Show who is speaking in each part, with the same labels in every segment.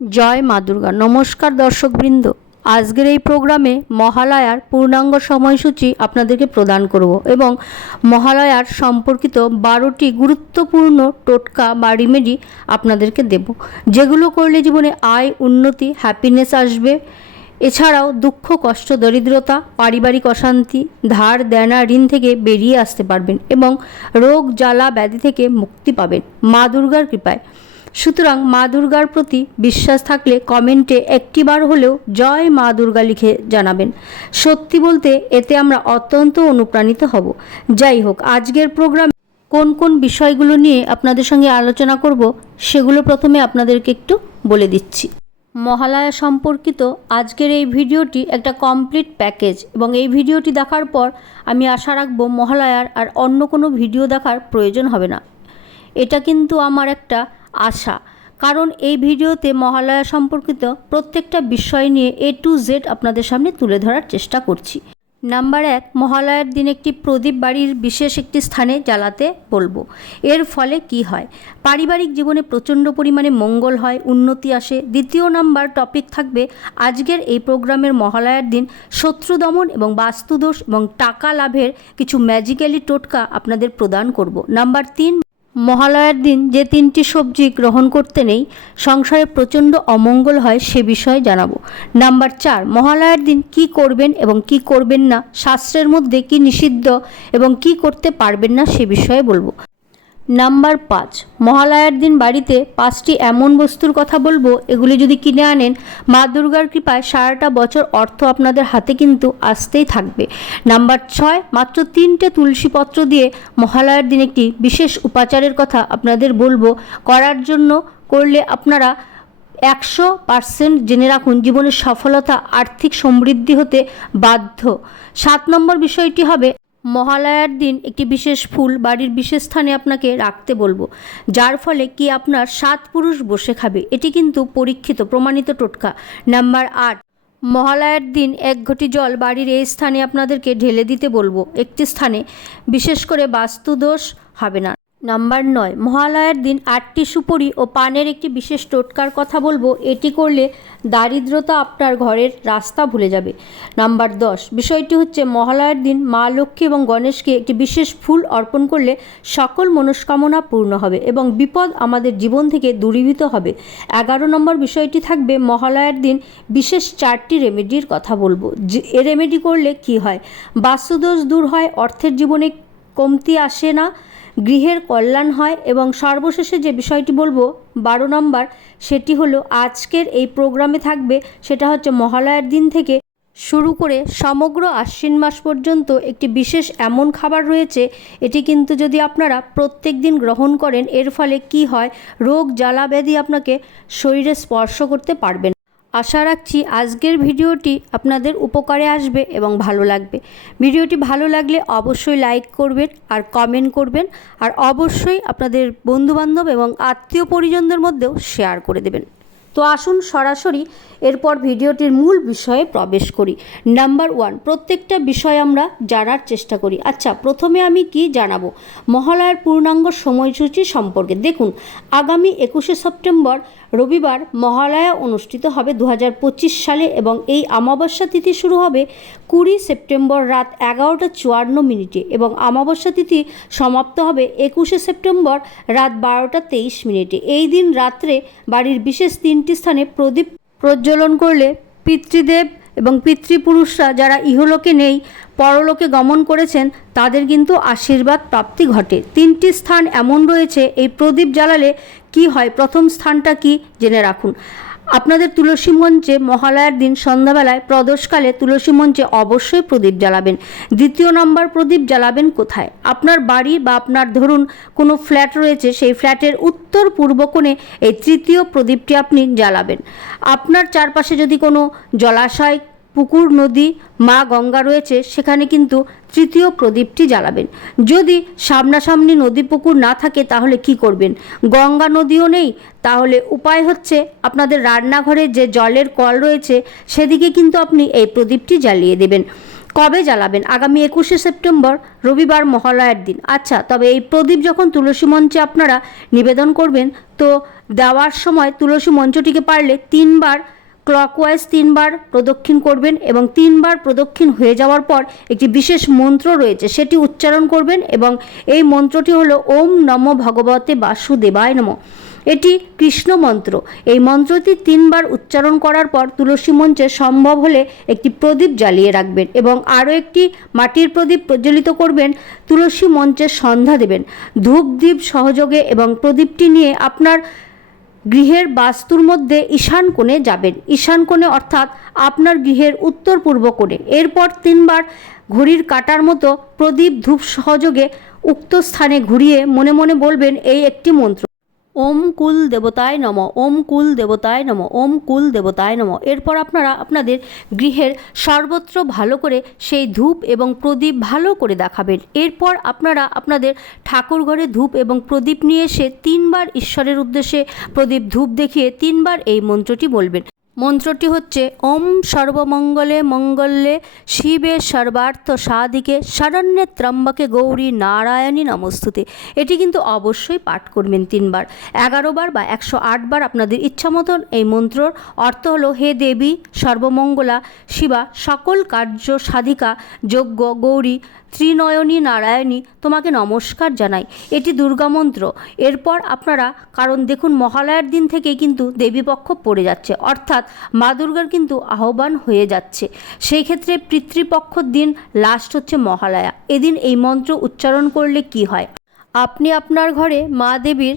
Speaker 1: জয় মা দুর্গা। নমস্কার দর্শকবৃন্দ। আজকের এই প্রোগ্রামে মহালয়ার পূর্ণাঙ্গ সময়সূচি আপনাদেরকে প্রদান করব এবং মহালয়ার সম্পর্কিত বারোটি গুরুত্বপূর্ণ টোটকা বা রিমেডি আপনাদেরকে দেব। যেগুলো করলে জীবনে আয়, উন্নতি হ্যাপিনেস আসবে। এছাড়াও দুঃখ, কষ্ট, দরিদ্রতা, পারিবারিক অশান্তি, ধার, দেনা, ঋণ থেকে বেরিয়ে আসতে পারবেন এবং রোগ, জ্বালা, ব্যাধি থেকে মুক্তি পাবেন। মা দুর্গার কৃপায়। সুতরাং মা দুর্গার প্রতি বিশ্বাস থাকলে কমেন্টে একটিবার হলেও জয় মা দুর্গা লিখে জানাবেন। সত্যি বলতে এতে আমরা অত্যন্ত অনুপ্রাণিত হব। যাই হোক, আজকের প্রোগ্রাম কোন কোন বিষয়গুলো নিয়ে আপনাদের সঙ্গে আলোচনা করব, সেগুলো প্রথমে আপনাদেরকে একটু বলে দিচ্ছি। মহালয়া সম্পর্কিত আজকের এই ভিডিওটি একটা কমপ্লিট প্যাকেজ এবং এই ভিডিওটি দেখার পর আমি আশা রাখব মহালয়ার আর অন্য কোনো ভিডিও দেখার প্রয়োজন হবে না। এটা কিন্তু আমার একটা আশা। কারণ এই ভিডিওতে মহালয়া সম্পর্কিত প্রত্যেকটা বিষয় নিয়ে এ টু জেড আপনাদের সামনে তুলে ধরার চেষ্টা করছি। নাম্বার এক, মহালয়ার দিন একটি প্রদীপ বাড়ির বিশেষ একটি স্থানে জ্বালাতে বলব। এর ফলে কি হয়? পারিবারিক জীবনে প্রচণ্ড পরিমাণে মঙ্গল হয়, উন্নতি আসে। দ্বিতীয় নাম্বার টপিক থাকবে আজকের এই প্রোগ্রামের মহালয়ার দিন শত্রু দমন এবং বাস্তুদোষ এবং টাকা লাভের কিছু ম্যাজিক্যালি টোটকা আপনাদের প্রদান করব। নাম্বার তিন মহালয়ার দিন যে তিনটি সবজি গ্রহণ করতে নেই, সংসারে প্রচণ্ড অমঙ্গল হয় সে বিষয়ে জানাব। নাম্বার চার, মহালয়ার দিন কি করবেন এবং কি করবেন না, শাস্ত্রের মধ্যে কি নিষিদ্ধ এবং কি করতে পারবেন না সে বিষয়ে বলব। নাম্বার পাঁচ, মহালয়ার দিন বাড়িতে পাঁচটি এমন বস্তুর কথা বলব, এগুলি যদি কিনে আনেন, মা দুর্গার কৃপায় সারাটা বছর অর্থ আপনাদের হাতে কিন্তু আসতেই থাকবে। নাম্বার ছয়, মাত্র তিনটে তুলসী পত্র দিয়ে মহালয়ার দিন একটি বিশেষ উপাচারের কথা আপনাদের বলব। করার জন্য করলে আপনারা একশো পার্সেন্ট জেনে রাখুন, জীবনের সফলতা, আর্থিক সমৃদ্ধি হতে বাধ্য। সাত নম্বর বিষয়টি হবে মহালয়ার দিন একটি বিশেষ ফুল বাড়ির বিশেষ স্থানে আপনাকে রাখতে বলব। যার ফলে কি আপনার সাত পুরুষ বসে খাবে? এটি কিন্তু পরীক্ষিত, প্রমাণিত টোটকা। নাম্বার আট, মহালয়ার দিন এক ঘটি জল বাড়ির এই স্থানে আপনাদেরকে ঢেলে দিতে বলব। একটি স্থানে বিশেষ করে বাস্তুদোষ হবে না। নাম্বার নয়। মহালয়ার দিন আটটি সুপরি ও পানের একটি বিশেষ টোটকার কথা বলব। এটি করলে দারিদ্রতা আপনার ঘরের রাস্তা ভুলে যাবে। নাম্বার দশ। বিষয়টি হচ্ছে, মহালয়ার দিন মা লক্ষ্মী এবং গণেশকে একটি বিশেষ ফুল অর্পণ করলে সকল মনস্কামনা পূর্ণ হবে এবং বিপদ আমাদের জীবন থেকে দূরীভূত হবে। এগারো নম্বর বিষয়টি থাকবে, মহালয়ার দিন বিশেষ চারটি রেমেডির কথা বলব। এ রেমেডি করলে কি হয়? বাস্তুদোষ দূর হয়, অর্থের জীবনে কমতি আসে না গৃহের কল্যাণ হয় এবং সর্বশেষে যে বিষয়টি বলব, বারো নম্বর, সেটি হলো আজকের এই প্রোগ্রামে থাকবে, সেটা হচ্ছে মহালয়ার দিন থেকে শুরু করে সমগ্র আশ্বিন মাস পর্যন্ত একটি বিশেষ এমন খাবার রয়েছে, এটি কিন্তু যদি আপনারা প্রত্যেক দিন গ্রহণ করেন, এর ফলে কি হয়, রোগ, জ্বালা ব্যাধি আপনাকে শরীরে স্পর্শ করতে পারবেন আশা রাখছি আজকের ভিডিওটি আপনাদের উপকারে আসবে এবং ভালো লাগবে। ভিডিওটি ভালো লাগলে অবশ্যই লাইক করবেন আর কমেন্ট করবেন। আর অবশ্যই আপনাদের বন্ধুবান্ধব এবং আত্মীয় পরিজনদের মধ্যেও শেয়ার করে দেবেন। তো আসুন সরাসরি এরপর ভিডিওটির মূল বিষয়ে প্রবেশ করি। নাম্বার ওয়ান প্রত্যেকটা বিষয় আমরা জানার চেষ্টা করি। আচ্ছা প্রথমে আমি কি জানাব? মহালয়ার পূর্ণাঙ্গ সময়সূচি সম্পর্কে। দেখুন, আগামী একুশে সেপ্টেম্বর রবিবার মহালয়া অনুষ্ঠিত হবে দু হাজার পঁচিশ সালে এবং এই অমাবস্যা তিথি শুরু হবে কুড়ি সেপ্টেম্বর রাত এগারোটা চুয়ান্ন মিনিটে এবং অমাবস্যা তিথি সমাপ্ত হবে একুশে সেপ্টেম্বর রাত বারোটা তেইশ মিনিটে। এই দিন রাত্রে বাড়ির বিশেষ তিনটি স্থানে প্রদীপ প্রজ্বলন করলে পিতৃদেব এবং পিতৃপুরুষরা যারা ইহলোকে নেই, পরলোকে গমন করেছেন, তাদের কিন্তু আশীর্বাদ প্রাপ্তি ঘটে। তিনটি স্থান এমন রয়েছে, এই প্রদীপ জ্বালালে কি হয়? প্রথম স্থানটা কি? জেনে রাখুন। আপনাদের তুলসী মঞ্চে মহালয়ার দিন সন্ধ্যাবেলায় প্রদোষকালে তুলসী মঞ্চে অবশ্যই প্রদীপ জ্বালাবেন। দ্বিতীয় নম্বর প্রদীপ জ্বালাবেন কোথায়? আপনার বাড়ি বা আপনার ধরুন কোনো ফ্ল্যাট রয়েছে, সেই ফ্ল্যাটের উত্তর পূর্ব কোণে এই তৃতীয় প্রদীপটি আপনি জ্বালাবেন। আপনার চারপাশে যদি কোনো জলাশয় পুকুর, নদী, মা গঙ্গা রয়েছে, সেখানে কিন্তু তৃতীয় প্রদীপটি জ্বালাবেন। যদি সামনাসামনি নদী পুকুর না থাকে, তাহলে কি করবেন? গঙ্গা নদীও নেই, তাহলে উপায় হচ্ছে আপনাদের রান্নাঘরে যে জলের কল রয়েছে, সেদিকে কিন্তু আপনি এই প্রদীপটি জ্বালিয়ে দেবেন। কবে জ্বালাবেন? আগামী একুশে সেপ্টেম্বর, রবিবার মহালয়ার দিন। আচ্ছা তবে এই প্রদীপ যখন তুলসী মঞ্চে আপনারা নিবেদন করবেন, তো দেওয়ার সময় তুলসী মঞ্চটিকে পারলে তিনবার ক্লকওয়াইজ তিনবার প্রদক্ষিণ করবেন এবং তিনবার প্রদক্ষিণ হয়ে যাওয়ার পর একটি বিশেষ মন্ত্র রয়েছে, সেটি উচ্চারণ করবেন এবং এই মন্ত্রটি হলো ওম নম ভগবতে বাসুদেবায় নম। এটি কৃষ্ণ মন্ত্র। এই মন্ত্রটি তিনবার উচ্চারণ করার পর তুলসী মঞ্চে সম্ভব হলে একটি প্রদীপ জ্বালিয়ে রাখবেন এবং আরও একটি মাটির প্রদীপ প্রজ্বলিত করবেন, তুলসী মঞ্চে সন্ধ্যা দেবেন। ধূপ দ্বীপ সহযোগে এবং প্রদীপটি নিয়ে আপনার গৃহের বাস্তুর মধ্যে ঈশান কোণে যাবেন। ঈশান কোণে অর্থাৎ আপনার গৃহের উত্তর পূর্ব কোণে। এরপর তিনবার ঘড়ির কাটার মতো প্রদীপ ধূপ সহযোগে উক্ত স্থানে ঘুরিয়ে মনে মনে বলবেন, এই একটি মন্ত্র। ওম কুল দেবতায় নম, ওম কুল দেবতায় নম, ওম কুল দেবতায় নম। এরপর আপনারা আপনাদের গৃহের সর্বত্র ভালো করে সেই ধূপ এবং প্রদীপ ভালো করে দেখাবেন। এরপর আপনারা আপনাদের ঠাকুর ঘরে ধূপ এবং প্রদীপ নিয়ে এসে তিনবার ঈশ্বরের উদ্দেশ্যে প্রদীপ ধূপ দেখিয়ে তিনবার এই মন্ত্রটি বলবেন। মন্ত্রটি হচ্ছে, ওম সর্বমঙ্গলে মঙ্গলে শিবে সর্বার্থ সাধিকে শরণ্যে ত্রম্বকে গৌরী নারায়ণী নমস্তুতে। এটি কিন্তু অবশ্যই পাঠ করবেন তিনবার। এগারো বার বা একশো বার আপনাদের ইচ্ছা মতন এই মন্ত্রর অর্থ হলো, হে দেবী, সর্বমঙ্গলা, শিবা, সকল কার্য সাধিকা, যজ্ঞ, গৌরী ত্রিনয়নী নারায়ণী তোমাকে নমস্কার জানাই। এটি দুর্গা মন্ত্র। এরপর আপনারা, কারণ দেখুন মহালয়ার দিন থেকে কিন্তু দেবীপক্ষ পড়ে যাচ্ছে, অর্থাৎ মা দুর্গার কিন্তু আহ্বান হয়ে যাচ্ছে। সেই ক্ষেত্রে পিতৃপক্ষর দিন লাস্ট হচ্ছে মহালয়া। এদিন এই মন্ত্র উচ্চারণ করলে কি হয়? আপনি আপনার ঘরে মা দেবীর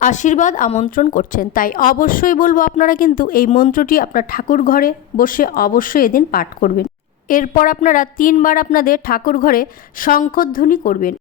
Speaker 1: আশীর্বাদ আমন্ত্রণ করছেন, তাই অবশ্যই বলব আপনারা কিন্তু এই মন্ত্রটি আপনার ঠাকুর ঘরে বসে অবশ্যই এদিন পাঠ করবেন। এরপর আপনারা তিনবার আপনাদের ঠাকুর ঘরে শঙ্খধ্বনি করবেন।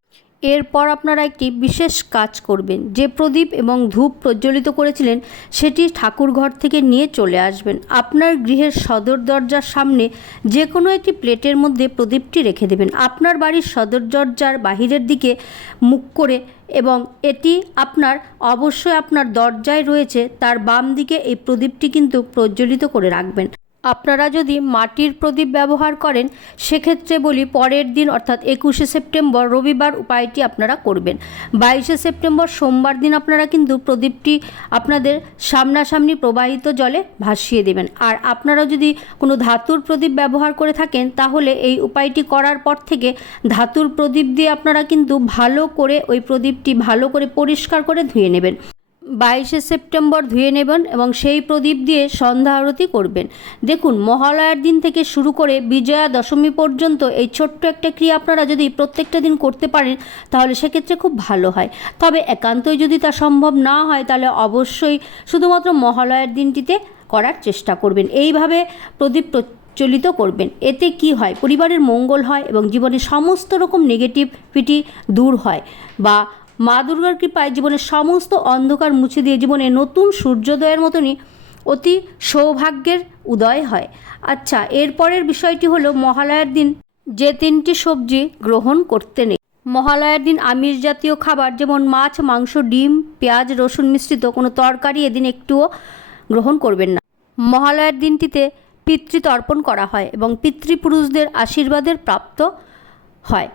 Speaker 1: এরপর আপনারা একটি বিশেষ কাজ করবেন। যে প্রদীপ এবং ধূপ প্রজ্বলিত করেছিলেন, সেটি ঠাকুর ঘর থেকে নিয়ে চলে আসবেন। আপনার গৃহের সদর দরজার সামনে যে কোনো একটি প্লেটের মধ্যে প্রদীপটি রেখে দেবেন। আপনার বাড়ির সদর দরজার বাহিরের দিকে মুখ করে এবং এটি আপনার, অবশ্যই আপনার দরজায় রয়েছে, তার বাম দিকে এই প্রদীপটি কিন্তু প্রজ্বলিত করে রাখবেন। আপনারা যদি মাটির প্রদীপ ব্যবহার করেন, সেক্ষেত্রে বলি পরের দিন অর্থাৎ একুশে সেপ্টেম্বর রবিবার উপায়টি আপনারা করবেন। বাইশে সেপ্টেম্বর সোমবার দিন আপনারা কিন্তু প্রদীপটি আপনাদের সামনাসামনি প্রবাহিত জলে ভাসিয়ে দেবেন। আর আপনারা যদি কোনো ধাতুর প্রদীপ ব্যবহার করে থাকেন, তাহলে এই উপায়টি করার পর থেকে ধাতুর প্রদীপ দিয়ে আপনারা কিন্তু ভালো করে ওই প্রদীপটি ভালো করে পরিষ্কার করে ধুয়ে নেবেন। বাইশে সেপ্টেম্বর ধুয়ে নেবেন এবং সেই প্রদীপ দিয়ে সন্ধ্যা আরতি করবেন। দেখুন, মহালয়ার দিন থেকে শুরু করে বিজয়া দশমী পর্যন্ত এই ছোট্ট একটা ক্রিয়া আপনারা যদি প্রত্যেকটা দিন করতে পারেন, তাহলে সেক্ষেত্রে খুব ভালো হয়। তবে একান্তই যদি তা সম্ভব না হয়, তাহলে অবশ্যই শুধুমাত্র মহালয়ার দিনটিতে করার চেষ্টা করবেন। এইভাবে প্রদীপ প্রচলিত করবেন। এতে কি হয়? পরিবারের মঙ্গল হয় এবং জীবনের সমস্ত রকম নেগেটিভিটি দূর হয় বা মা দুর্গার কৃপায় জীবনের সমস্ত অন্ধকার মুছে দিয়ে জীবনে নতুন সূর্যোদয়ের মতনই অতি সৌভাগ্যের উদয় হয়। আচ্ছা এরপরের বিষয়টি হলো মহালয়ার দিন যে তিনটি সবজি গ্রহণ করতে নেই। মহালয়ার দিন আমিষ জাতীয় খাবার যেমন মাছ, মাংস, ডিম, পেঁয়াজ, রসুন মিশ্রিত কোনো তরকারি এদিন একটুও গ্রহণ করবেন না। মহালয়ার দিনটিতে পিতৃতর্পণ করা হয় এবং পিতৃপুরুষদের আশীর্বাদের প্রাপ্ত হয়।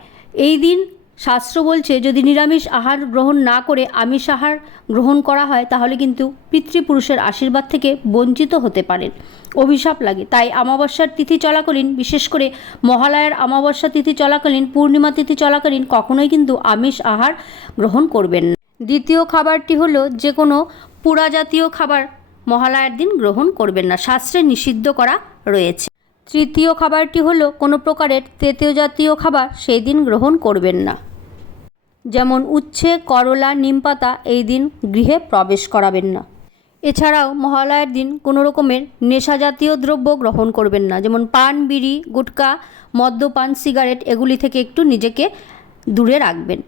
Speaker 1: এই দিন শাস্ত্র বলছে, যদি নিরামিষ আহার গ্রহণ না করে আমিষ আহার গ্রহণ করা হয়, তাহলে কিন্তু পিতৃপুরুষের আশীর্বাদ থেকে বঞ্চিত হতে পারেন। অভিশাপ লাগে। তাই অমাবস্যার তিথি চলাকালীন, বিশেষ করে মহালয়ার অমাবস্যা তিথি চলাকালীন, পূর্ণিমা তিথি চলাকালীন, কখনোই কিন্তু আমিষ আহার গ্রহণ করবেন না। দ্বিতীয় খাবারটি হলো যে কোনো পুরা জাতীয় খাবার মহালয়ার দিন গ্রহণ করবেন না। শাস্ত্রে নিষিদ্ধ করা রয়েছে। তৃতীয় খাবারটি হলো কোনো প্রকারের তেতীয় জাতীয় খাবার, সেই দিন গ্রহণ করবেন না। যেমন উচ্ছে, করলা, নিমপাতা এই দিন গৃহে প্রবেশ করাবেন না। এছাড়াও মহালয়ার দিন কোনো রকমের নেশা জাতীয় দ্রব্য গ্রহণ করবেন না। যেমন পান, বিড়ি, গুটকা, মদ্যপান, সিগারেট এগুলি থেকে একটু নিজেকে দূরে রাখবেন।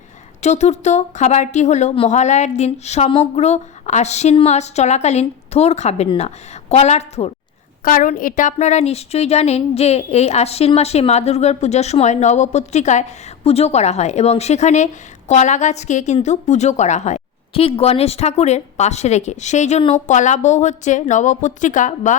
Speaker 1: চতুর্থ খাবারটি হলো মহালয়ার দিন সমগ্র আশ্বিন মাস চলাকালীন থোর খাবেন না, কলার থোর। কারণ এটা আপনারা নিশ্চয়ই জানেন যে এই আশ্বিন মাসে মা দুর্গার পূজার সময় নবপত্রিকায় পুজো করা হয় এবং সেখানে কলা গাছকে কিন্তু পুজো করা হয়। ঠিক গণেশ ঠাকুরের পাশে রেখে। সেই জন্য কলা বউ হচ্ছে নবপত্রিকা বা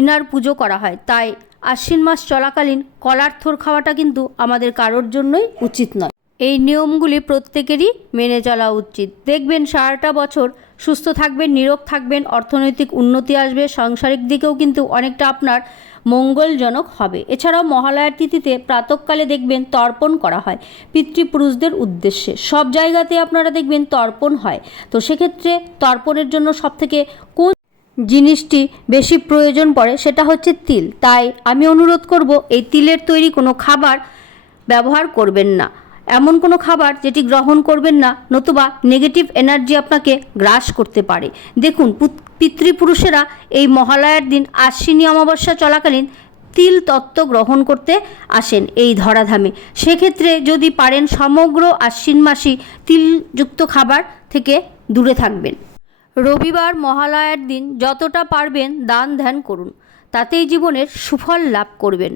Speaker 1: ইনার পুজো করা হয়। তাই আশ্বিন মাস চলাকালীন কলার থোর খাওয়াটা কিন্তু আমাদের কারোর জন্যই উচিত নয়। এই নিয়মগুলি প্রত্যেকেরই মেনে চলা উচিত। দেখবেন সারাটা বছর সুস্থ থাকবেন নিরোগ থাকবেন, অর্থনৈতিক উন্নতি আসবে, সাংসারিক দিকেও কিন্তু অনেকটা আপনার মঙ্গলজনক হবে। এছাড়াও মহালয়ার তিথিতে প্রাতকালে দেখবেন তর্পণ করা হয় পিতৃপুরুষদের উদ্দেশ্যে। সব জায়গাতে আপনারা দেখবেন তর্পণ হয়। তো সেক্ষেত্রে তর্পণের জন্য সবথেকে কোন জিনিসটি বেশি প্রয়োজন পড়ে সেটা হচ্ছে তিল। তাই আমি অনুরোধ করব, এই তিলের তৈরি কোনো খাবার ব্যবহার করবেন না। এমন কোনো খাবার যেটি গ্রহণ করবেন না, নতুবা নেগেটিভ এনার্জি আপনাকে গ্রাস করতে পারে। দেখুন পিতৃপুরুষেরা এই মহালয়ার দিন আশ্বিনী অমাবস্যা চলাকালীন তিল তত্ত্ব গ্রহণ করতে আসেন এই ধরাধামে। সেক্ষেত্রে যদি পারেন সমগ্র আশ্বিন মাসি তিলযুক্ত খাবার থেকে দূরে থাকবেন। রবিবার মহালয়ার দিন যতটা পারবেন দান ধ্যান করুন। তাতেই জীবনের সুফল লাভ করবেন।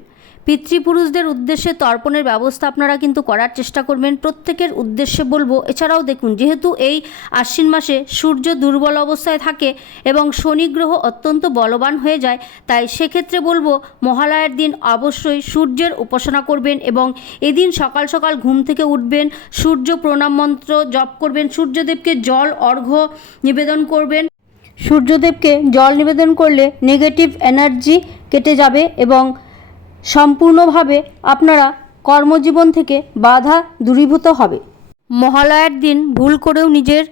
Speaker 1: পিতৃপুরুষদের উদ্দেশ্যে তর্পণের ব্যবস্থা আপনারা কিন্তু করার চেষ্টা করবেন। প্রত্যেকের উদ্দেশ্যে বলব, এছাড়াও দেখুন, যেহেতু এই আশ্বিন মাসে সূর্য দুর্বল অবস্থায় থাকে এবং শনি গ্রহ অত্যন্ত বলবান হয়ে যায়, তাই সেক্ষেত্রে বলব, মহালয়ার দিন অবশ্যই সূর্যের উপাসনা করবেন এবং এদিন সকাল সকাল ঘুম থেকে উঠবেন, সূর্য প্রণাম মন্ত্র জপ করবেন, সূর্যদেবকে জল, অর্ঘ্য নিবেদন করবেন। সূর্যদেবকে জল নিবেদন করলে নেগেটিভ এনার্জি কেটে যাবে এবং সম্পূর্ণভাবে আপনারা কর্মজীবন থেকে বাধা দূরীভূত হবে। মহালয়ার দিন ভুল করেও নিজের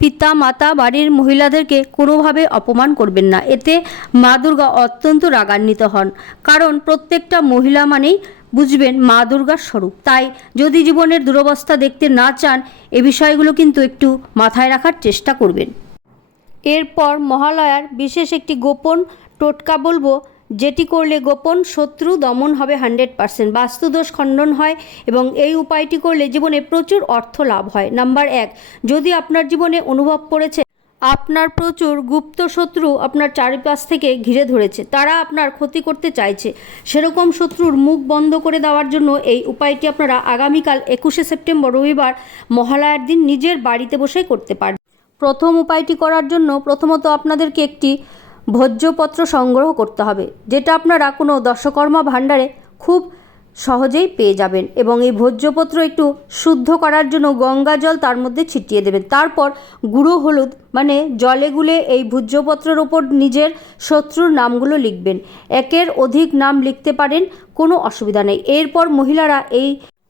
Speaker 1: পিতা, মাতা, বাড়ির মহিলাদেরকে কোনোভাবে অপমান করবেন না। এতে মা দুর্গা অত্যন্ত রাগান্বিত হন। কারণ প্রত্যেকটা মহিলা মানেই বুঝবেন মা দুর্গার স্বরূপ। তাই যদি জীবনের দুরবস্থা দেখতে না চান, এ বিষয়গুলো কিন্তু একটু মাথায় রাখার চেষ্টা করবেন। এরপর মহালয়ার বিশেষ একটি গোপন টোটকা বলব যেটি করলে গোপন শত্রু দমন হবে হান্ড্রেড পার্সেন্ট, বাস্তুদোষ খণ্ডন হয় এবং এই উপায়টি করলে জীবনে প্রচুর অর্থ লাভ হয়। নাম্বার এক, যদি আপনার জীবনে অনুভব করেছে, আপনার প্রচুর গুপ্ত শত্রু আপনার চারিপাশ থেকে ঘিরে ধরেছে, তারা আপনার ক্ষতি করতে চাইছে, সেরকম শত্রুর মুখ বন্ধ করে দেওয়ার জন্য এই উপায়টি আপনারা আগামীকাল একুশে সেপ্টেম্বর, রবিবার মহালয়ার দিন নিজের বাড়িতে বসেই করতে পারবেন। প্রথম উপায়টি করার জন্য প্রথমত আপনাদেরকে একটি ভোজ্যপত্র সংগ্রহ করতে হবে, যেটা আপনারা কোনো দশকর্মা ভাণ্ডারে খুব সহজেই পেয়ে যাবেন এবং এই ভোজ্যপত্র একটু শুদ্ধ করার জন্য গঙ্গা জল তার মধ্যে ছিটিয়ে দেবেন। তারপর গুঁড়ো হলুদ মানে জলে গুলে এই ভোজ্যপত্রের ওপর নিজের শত্রুর নামগুলো লিখবেন। একের অধিক নাম লিখতে পারেন, কোনো অসুবিধা নেই। এরপর মহিলারা এই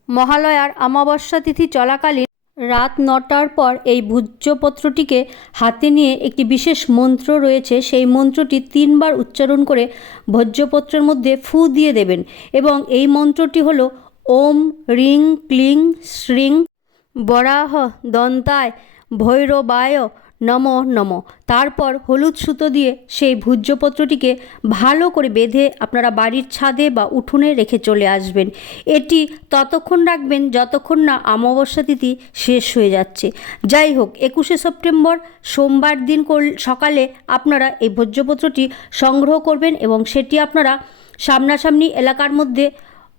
Speaker 1: মহালয়ার অমাবস্যা তিথি চলাকালীন রাত নটার পর এই ভূজ্যপত্রটিকে হাতে নিয়ে একটি বিশেষ মন্ত্র রয়েছে। সেই মন্ত্রটি তিনবার উচ্চারণ করে ভোজ্যপত্রের মধ্যে ফু দিয়ে দেবেন এবং এই মন্ত্রটি হল ওম রিং ক্লিং শ্রিং বরাহ দন্তায় ভৈরবায় নম নম। তারপর হলুদ সুতো দিয়ে সেই ভূজ্যপত্রটিকে ভালো করে বেঁধে আপনারা বাড়ির ছাদে বা উঠোনে রেখে চলে আসবেন। এটি ততক্ষণ রাখবেন যতক্ষণ না অমাবস্যা তিথি শেষ হয়ে যাচ্ছে। যাই হোক, একুশে সেপ্টেম্বর সোমবার দিন সকালে আপনারা এই ভোজ্যপত্রটি সংগ্রহ করবেন এবং সেটি আপনারা সামনাসামনি এলাকার মধ্যে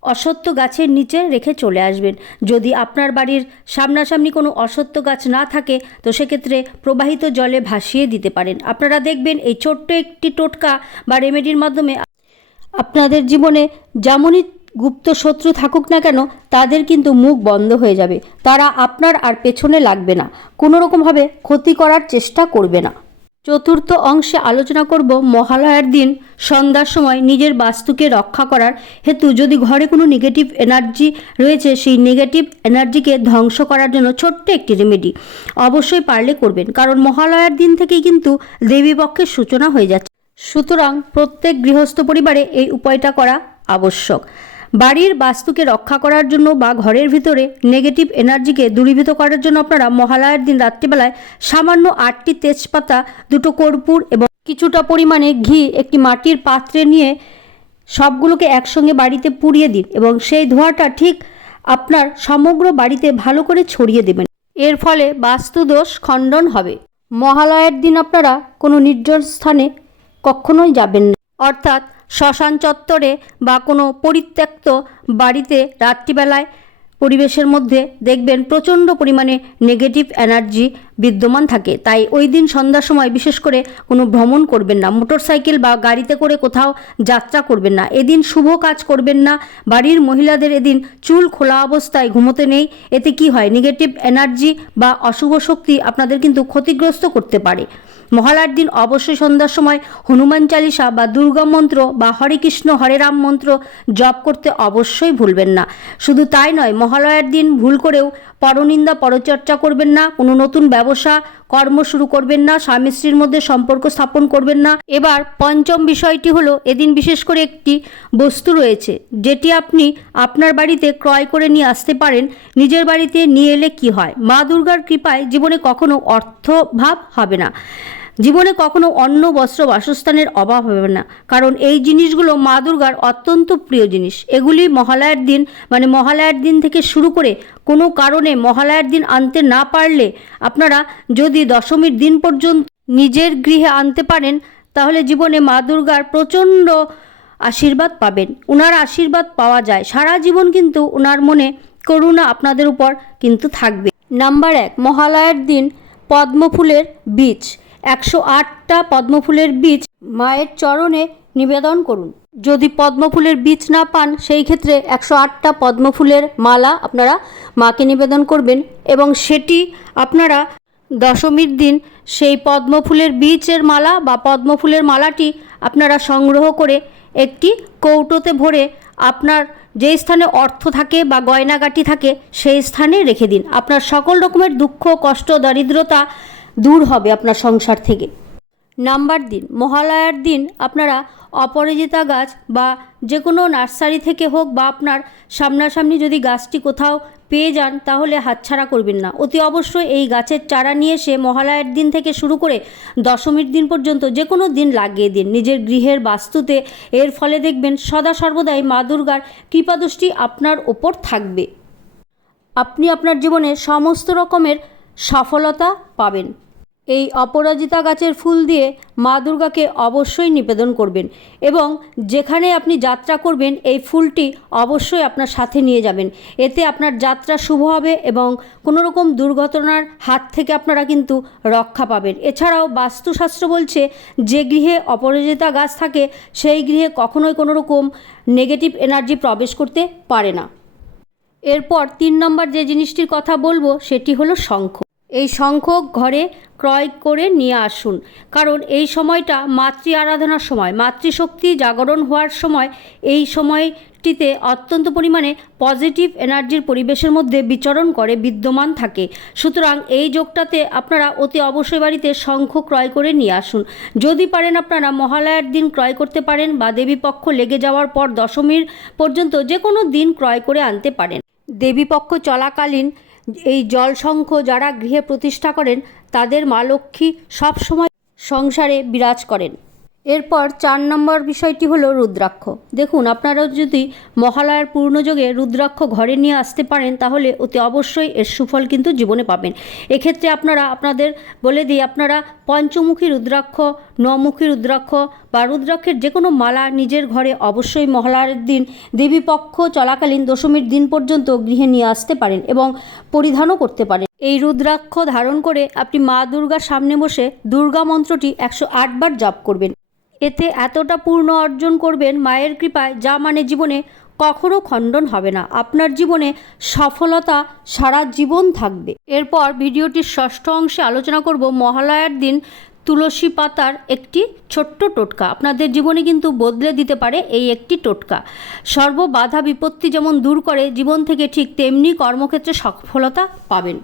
Speaker 1: অসত্য গাছের নিচে রেখে চলে আসবেন। যদি আপনার বাড়ির সামনাসামনি কোনো অসত্য গাছ না থাকে, তো সেক্ষেত্রে প্রবাহিত জলে ভাসিয়ে দিতে পারেন। আপনারা দেখবেন এই ছোট্ট একটি টোটকা বা রেমেডির মাধ্যমে আপনাদের জীবনে যেমনই গুপ্ত শত্রু থাকুক না কেন, তাদের কিন্তু মুখ বন্ধ হয়ে যাবে। তারা আপনার আর পেছনে লাগবে না। কোনো রকমভাবে ক্ষতি করার চেষ্টা করবে না। চতুর্থ অংশে আলোচনা করব মহালয়ার দিন, সন্ধ্যার সময় নিজের বাস্তুকে রক্ষা করার হেতু। যদি ঘরে কোনো নেগেটিভ এনার্জি রয়েছে, সেই নেগেটিভ এনার্জিকে ধ্বংস করার জন্য ছোট্ট একটি রেমেডি অবশ্যই পারলে করবেন। কারণ মহালয়ার দিন থেকেই কিন্তু দেবী পক্ষের সূচনা হয়ে যাচ্ছে। সুতরাং প্রত্যেক গৃহস্থ পরিবারে এই উপায়টা করা আবশ্যক। বাড়ির বাস্তুকে রক্ষা করার জন্য বা ঘরের ভিতরে নেগেটিভ এনার্জিকে দূরীভূত করার জন্য আপনারা মহালয়ার দিন রাত্রিবেলায় সামান্য আটটি তেজপাতা, দুটো কর্পূর এবং কিছুটা পরিমাণে ঘি একটি মাটির পাত্রে নিয়ে সবগুলোকে একসঙ্গে বাড়িতে পুড়িয়ে দিন এবং সেই ধোঁয়াটা ঠিক আপনার সমগ্র বাড়িতে ভালো করে ছড়িয়ে দেবেন। এর ফলে বাস্তুদোষ খণ্ডন হবে। মহালয়ার দিন আপনারা কোনো নির্জন স্থানে কখনোই যাবেন না। অর্থাৎ শ্মশান চত্বরে বা কোনো পরিত্যক্ত বাড়িতে রাত্রিবেলায় পরিবেশের মধ্যে দেখবেন প্রচণ্ড পরিমাণে নেগেটিভ এনার্জি বিদ্যমান থাকে। তাই ওই দিন সন্ধ্যার সময় বিশেষ করে কোনো ভ্রমণ করবেন না, মোটরসাইকেল বা গাড়িতে করে কোথাও যাত্রা করবেন না। এদিন শুভ কাজ করবেন না, বাড়ির মহিলাদের এদিন চুল খোলা অবস্থায় ঘুমোতে নেই। এতে কি হয়? নেগেটিভ এনার্জি বা অশুভ শক্তি আপনাদের কিন্তু ক্ষতিগ্রস্ত করতে পারে। মহালয়ার দিন অবশ্যই সন্ধ্যার সময় হনুমান চালিসা বা দুর্গা মন্ত্র বা হরে কৃষ্ণ, হরে রাম মন্ত্র জপ করতে অবশ্যই ভুলবেন না। শুধু তাই নয়, মহালয়ার দিন ভুল করেও পরনিন্দা, পরচর্চা করবেন না, কোনো নতুন ব্যবসা, কর্ম শুরু করবেন না, স্বামী স্ত্রীর মধ্যে সম্পর্ক স্থাপন করবেন না। এবার পঞ্চম বিষয়টি হলো, এদিন বিশেষ করে একটি বস্তু রয়েছে, যেটি আপনি আপনার বাড়িতে ক্রয় করে নিয়ে আসতে পারেন, নিজের বাড়িতে নিয়ে এলে কি হয়? মা দুর্গার কৃপায় জীবনে কখনো অর্থভাব হবে না। জীবনে কখনো অন্ন, বস্ত্র, বাসস্থানের অভাব হবে না। কারণ এই জিনিসগুলো মা দুর্গার অত্যন্ত প্রিয় জিনিস। এগুলি মহালয়ার দিন মানে মহালয়ার দিন থেকে শুরু করে কোনো কারণে মহালয়ার দিন আনতে না পারলে আপনারা যদি দশমীর দিন পর্যন্ত নিজের গৃহে আনতে পারেন, তাহলে জীবনে মা দুর্গার প্রচণ্ড আশীর্বাদ পাবেন। ওনার আশীর্বাদ পাওয়া যায়। সারা জীবন কিন্তু ওনার মনে করুণা আপনাদের উপর কিন্তু থাকবে। নাম্বার এক, মহালয়ার দিন পদ্মফুলের বীজ। একশো আটটা পদ্মফুলের বীজ মায়ের চরণে নিবেদন করুন। যদি পদ্মফুলের বীজ না পান, সেই ক্ষেত্রে একশো আটটা পদ্মফুলের মালা আপনারা মাকে নিবেদন করবেন এবং সেটি আপনারা দশমীর দিন সেই পদ্মফুলের বীজের মালা বা পদ্মফুলের মালাটি আপনারা সংগ্রহ করে একটি কৌটোতে ভরে আপনার যেই স্থানে অর্থ থাকে বা গয়নাগাটি থাকে, সেই স্থানে রেখে দিন। আপনার সকল রকমের দুঃখ, কষ্ট, দারিদ্রতা দূর হবে আপনার সংসার থেকে। নাম্বার দিন মহালয়ার দিন আপনারা অপরাজিতা গাছ বা যে কোনো নার্সারি থেকে হোক বা আপনার সামনাসামনি যদি গাছটি কোথাও পেয়ে যান, তাহলে হাতছাড়া করবেন না। অতি অবশ্যই এই গাছের চারা নিয়ে এসে মহালয়ার দিন থেকে শুরু করে দশমীর দিন পর্যন্ত যে কোনো দিন লাগিয়ে দিন। নিজের গৃহের বাস্তুতে এর ফলে দেখবেন সদা সর্বদাই মা দুর্গার কৃপাদৃষ্টি আপনার ওপর থাকবে। আপনি আপনার জীবনে সমস্ত রকমের সফলতা পাবেন। এই অপরাজিতা গাছের ফুল দিয়ে মা দুর্গাকে অবশ্যই নিবেদন করবেন এবং যেখানে আপনি যাত্রা করবেন, এই ফুলটি অবশ্যই আপনার সাথে নিয়ে যাবেন। এতে আপনার যাত্রা শুভ হবে এবং কোনো রকম দুর্ঘটনার হাত থেকে আপনারা কিন্তু রক্ষা পাবেন। এছাড়াও বাস্তুশাস্ত্র বলছে, যে গৃহে অপরাজিতা গাছ থাকে, সেই গৃহে কখনোই কোনো রকম নেগেটিভ এনার্জি প্রবেশ করতে পারে না। এরপর তিন নম্বর যে জিনিসটির কথা বলব, সেটি হলো শঙ্খ। এই শঙ্খ ঘরে ক্রয় করে নিয়ে আসুন। কারণ এই সময়টা মাতৃ আরাধনার সময়, মাতৃশক্তি জাগরণ হওয়ার সময় এই সময়টিতে অত্যন্ত পরিমাণে পজিটিভ এনার্জির পরিবেশের মধ্যে বিচরণ করে, বিদ্যমান থাকে। সুতরাং এই যোগটাতে আপনারা অতি অবশ্যই বাড়িতে শঙ্খ ক্রয় করে নিয়ে আসুন। যদি পারেন আপনারা মহালয়ার দিন ক্রয় করতে পারেন বা দেবীপক্ষ লেগে যাওয়ার পর দশমীর পর্যন্ত যে কোনো দিন ক্রয় করে আনতে পারেন। দেবীপক্ষ চলাকালীন এই জলশঙ্খ যারা গৃহে প্রতিষ্ঠা করেন, তাদের মা লক্ষ্মী সবসময় সংসারে বিরাজ করেন। এরপর চার নম্বর বিষয়টি হলো রুদ্রাক্ষ। দেখুন আপনারা যদি মহালয়ার পূর্ণযোগে রুদ্রাক্ষ ঘরে নিয়ে আসতে পারেন, তাহলে অতি অবশ্যই এর সুফল কিন্তু জীবনে পাবেন। এক্ষেত্রে আপনারা, আপনাদের বলে দিই, আপনারা পঞ্চমুখী রুদ্রাক্ষ নমুখী রুদ্রাক্ষ বা রুদ্রাক্ষের যে কোনো মালা নিজের ঘরে অবশ্যই মহালয়ার দিন দেবীপক্ষ চলাকালীন দশমীর দিন পর্যন্ত গৃহে নিয়ে আসতে পারেন এবং পরিধানও করতে পারেন। এই রুদ্রাক্ষ ধারণ করে আপনি মা দুর্গার সামনে বসে দুর্গা মন্ত্রটি একশো আটবার জপ করবেন। এতে এতটা পূর্ণ অর্জন করবেন মায়ের কৃপায়, যা মানে জীবনে কখনো খণ্ডন হবে না। আপনার জীবনে সফলতা সারা জীবন থাকবে। এরপর ভিডিওটির ষষ্ঠ অংশে আলোচনা করব মহালয়ার দিন তুলসী পাতার একটি ছোট্ট টোটকা। আপনাদের জীবনে কিন্তু বদলে দিতে পারে এই একটি টোটকা। সর্ব বাধা বিপত্তি যেমন দূর করে, জীবন থেকে ঠিক তেমনি কর্মক্ষেত্রে সফলতা পাবেন।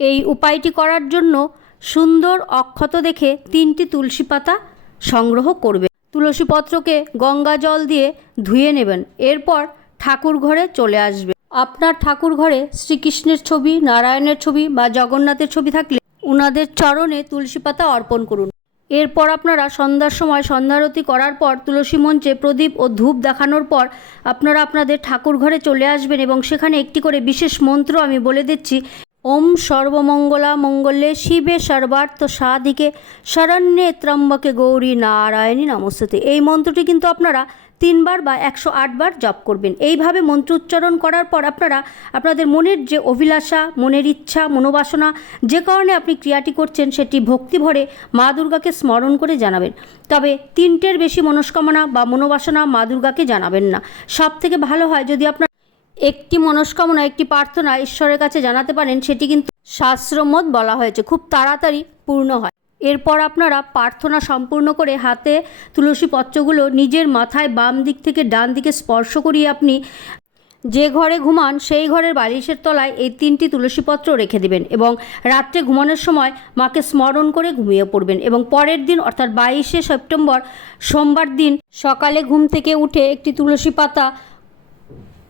Speaker 1: এই উপায়টি করার জন্য সুন্দর অক্ষত দেখে তিনটি তুলসী পাতা সংগ্রহ করবে। তুলসী পত্রকে গঙ্গা জল দিয়ে ধুয়ে নেবেন। এরপর ঠাকুর ঘরে চলে আসবে। আপনার ঠাকুর ঘরে শ্রীকৃষ্ণের ছবি, নারায়ণের ছবি বা জগন্নাথের ছবি থাকলে উনাদের চরণে তুলসী পাতা অর্পণ করুন। এরপর আপনারা সন্ধ্যার সময় সন্ধ্যারতি করার পর তুলসী মঞ্চে প্রদীপ ও ধূপ দেখানোর পর আপনারা আপনাদের ঠাকুর ঘরে চলে আসবেন এবং সেখানে একটি করে বিশেষ মন্ত্র আমি বলে দিচ্ছি। ওম সর্বমঙ্গলা মঙ্গলে শিবে সর্বার্থ সাধিকে, শরণ্যে ত্রম্বকে গৌরী নারায়ণী নমস্তে এই মন্ত্রটি কিন্তু আপনারা তিনবার বা একশো আটবার জপ করবেন। এইভাবে মন্ত্র উচ্চারণ করার পর আপনারা, আপনাদের মনের যে অভিলাষা, মনের ইচ্ছা, মনোবাসনা, যে কারণে আপনি ক্রিয়াটি করছেন সেটি ভক্তি ভরে মা দুর্গাকে স্মরণ করে জানাবেন। তবে তিনটের বেশি মনস্কামনা বা মনোবাসনা মা দুর্গাকে জানাবেন না। সব থেকে ভালো হয় যদি আপনার একটি মনস্কামনা, একটি প্রার্থনা ঈশ্বরের কাছে জানাতে পারেন, সেটি কিন্তু শাস্ত্রমত বলা হয়েছে। খুব তাড়াতাড়ি পূর্ণ হয়। এরপর আপনারা প্রার্থনা সম্পূর্ণ করে হাতে তুলসী পত্রগুলো নিজের মাথায় বাম দিক থেকে ডান দিকে স্পর্শ করিয়ে আপনি যে ঘরে ঘুমান সেই ঘরের বালিশের তলায় এই তিনটি তুলসীপত্র রেখে দেবেন এবং রাত্রে ঘুমানোর সময় মাকে স্মরণ করে ঘুমিয়ে পড়বেন এবং পরের দিন অর্থাৎ বাইশে সেপ্টেম্বর সোমবার দিন সকালে ঘুম থেকে উঠে একটি তুলসী পাতা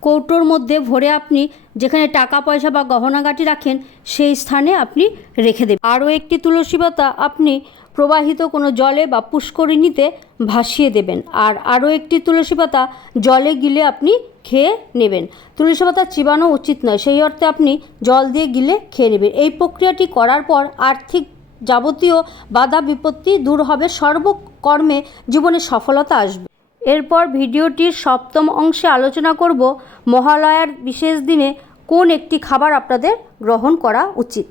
Speaker 1: কৌটোর মধ্যে ভরে আপনি যেখানে টাকা পয়সা বা গহনাগাটি রাখেন, সেই স্থানে আপনি রেখে দেবেন। আরও একটি তুলসী পাতা আপনি প্রবাহিত কোনো জলে বা পুষ্করিণীতে ভাসিয়ে দেবেন। আর আরও একটি তুলসী পাতা জলে গিলে আপনি খেয়ে নেবেন। তুলসী পাতা চিবানো উচিত নয়, সেই অর্থে আপনি জল দিয়ে গিলে খেয়ে নেবেন। এই প্রক্রিয়াটি করার পর আর্থিক যাবতীয় বাধা বিপত্তি দূর হবে। সর্বকর্মে জীবনে সফলতা আসবে। এরপর ভিডিওটির সপ্তম অংশে আলোচনা করব মহালয়ার বিশেষ দিনে কোন একটি খাবার আপনাদের গ্রহণ করা উচিত।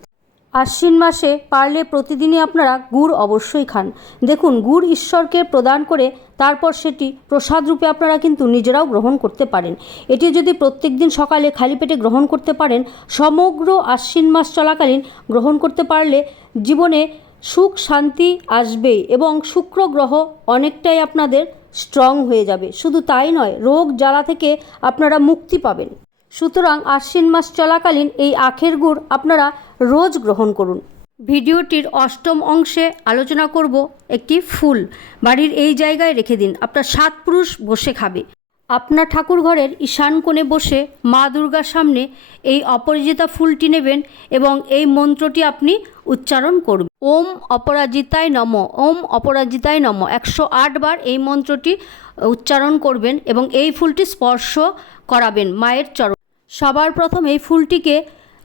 Speaker 1: আশ্বিন মাসে পারলে প্রতিদিনই আপনারা গুড় অবশ্যই খান। দেখুন, গুড় ঈশ্বরকে প্রদান করে তারপর সেটি প্রসাদ রূপে আপনারা কিন্তু নিজেরাও গ্রহণ করতে পারেন। এটি যদি প্রত্যেক দিন সকালে খালি পেটে গ্রহণ করতে পারেন, সমগ্র আশ্বিন মাস চলাকালীন গ্রহণ করতে পারলে জীবনে সুখ শান্তি আসবেই এবং শুক্র গ্রহ অনেকটাই আপনাদের স্ট্রং হয়ে যাবে। শুধু তাই নয়, রোগ জ্বালা থেকে আপনারা মুক্তি পাবেন। সুতরাং আশ্বিন মাস চলাকালীন এই আখের গুড় আপনারা রোজ গ্রহণ করুন। ভিডিওটির অষ্টম অংশে আলোচনা করব একটি ফুল। বাড়ির এই জায়গায় রেখে দিন। আপনার সাত পুরুষ বসে খাবে। আপনার ঠাকুর ঘরের ঈশান কোণে বসে মা দুর্গার সামনে এই অপরাজিতা ফুলটি নেবেন এবং এই মন্ত্রটি আপনি উচ্চারণ করবেন। ওম অপরাজিতায় নম, ওম অপরাজিতায় নম। একশো আট বার এই মন্ত্রটি উচ্চারণ করবেন এবং এই ফুলটি স্পর্শ করাবেন মায়ের চরণ। সবার প্রথম এই ফুলটিকে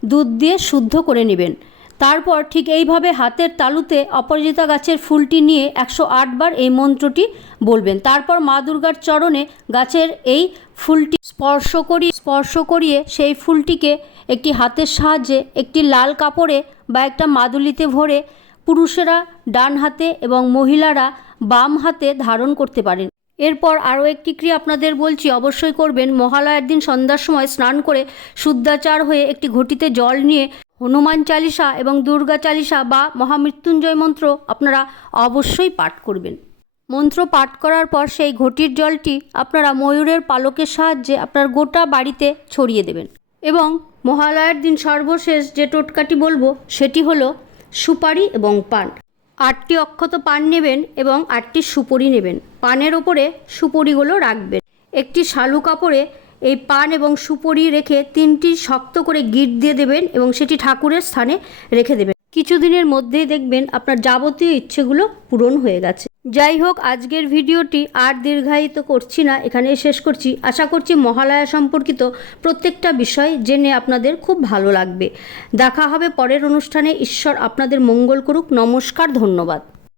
Speaker 1: দুধ দিয়ে শুদ্ধ করে নেবেন। তারপর ঠিক এইভাবে হাতের তালুতে অপরাজিতা গাছের ফুলটি নিয়ে একশো বার এই মন্ত্রটি বলবেন। তারপর মা দুর্গার চরণে গাছের এই ফুলটি স্পর্শ করি, স্পর্শ করিয়ে সেই ফুলটিকে একটি হাতের সাহায্যে একটি লাল কাপড়ে বা একটা মাদুলিতে ভরে পুরুষেরা ডান হাতে এবং মহিলারা বাম হাতে ধারণ করতে পারেন। এরপর আরও একটি ক্রিয়া আপনাদের বলছি, অবশ্যই করবেন। মহালয়ার দিন সন্ধ্যার সময় স্নান করে শুদ্ধাচার হয়ে একটি ঘটিতে জল নিয়ে হনুমান চালিসা এবং দুর্গা চালিসা বা মহামৃত্যুঞ্জয় মন্ত্র আপনারা অবশ্যই পাঠ করবেন। মন্ত্র পাঠ করার পর সেই ঘটির জলটি আপনারা ময়ূরের পালকের সাহায্যে আপনার গোটা বাড়িতে ছড়িয়ে দেবেন এবং মহালয়ার দিন সর্বশেষ যে টোটকাটি বলব সেটি হলো সুপারি এবং পান। আটটি অক্ষত পান নেবেন এবং আটটি সুপরি নেবেন। পানের ওপরে সুপরিগুলো রাখবেন। একটি শালু কাপড়ে এই পান এবং সুপরি রেখে তিনটি শক্ত করে গিট দিয়ে দেবেন এবং সেটি ঠাকুরের স্থানে রেখে দেবেন। কিছুদিনের মধ্যেই দেখবেন আপনার যাবতীয় ইচ্ছেগুলো পূরণ হয়ে গেছে। যাই হোক, আজকের ভিডিওটি আর দীর্ঘায়িত করছি না এখানে শেষ করছি। আশা করছি মহালয়া সম্পর্কিত প্রত্যেকটা বিষয় জেনে আপনাদের খুব ভালো লাগবে। দেখা হবে পরের অনুষ্ঠানে। ঈশ্বর আপনাদের মঙ্গল করুক। নমস্কার, ধন্যবাদ।